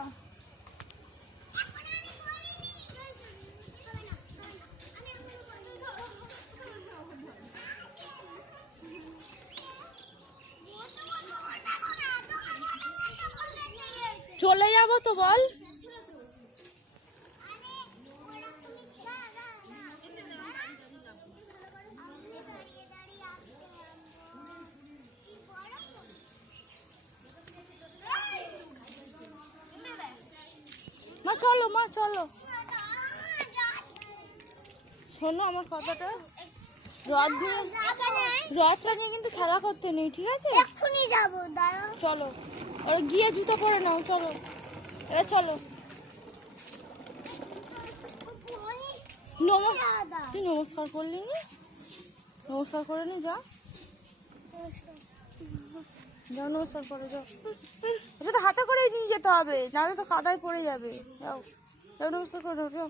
যাও। চলে যাবো তো বল। মা চলো, মা চলো, শোনো আমার কথাটা। রথটা নিয়ে কিন্তু খেলা করতে নেই, ঠিক আছে? এক্ষুনি যাবো, দাঁড়াও। চলো, আর গিয়ে জুতো পরে নাও, চলো এরা চলো। তুই নমস্কার করলি নি? নমস্কার করে নি, যা যাও, নমস্কার করে যাও। ওটা তো হাতে করেই নিয়ে যেতে হবে, নাহলে তো কাদায় পড়ে যাবে। যাও যাও, নমস্কার করে যাও।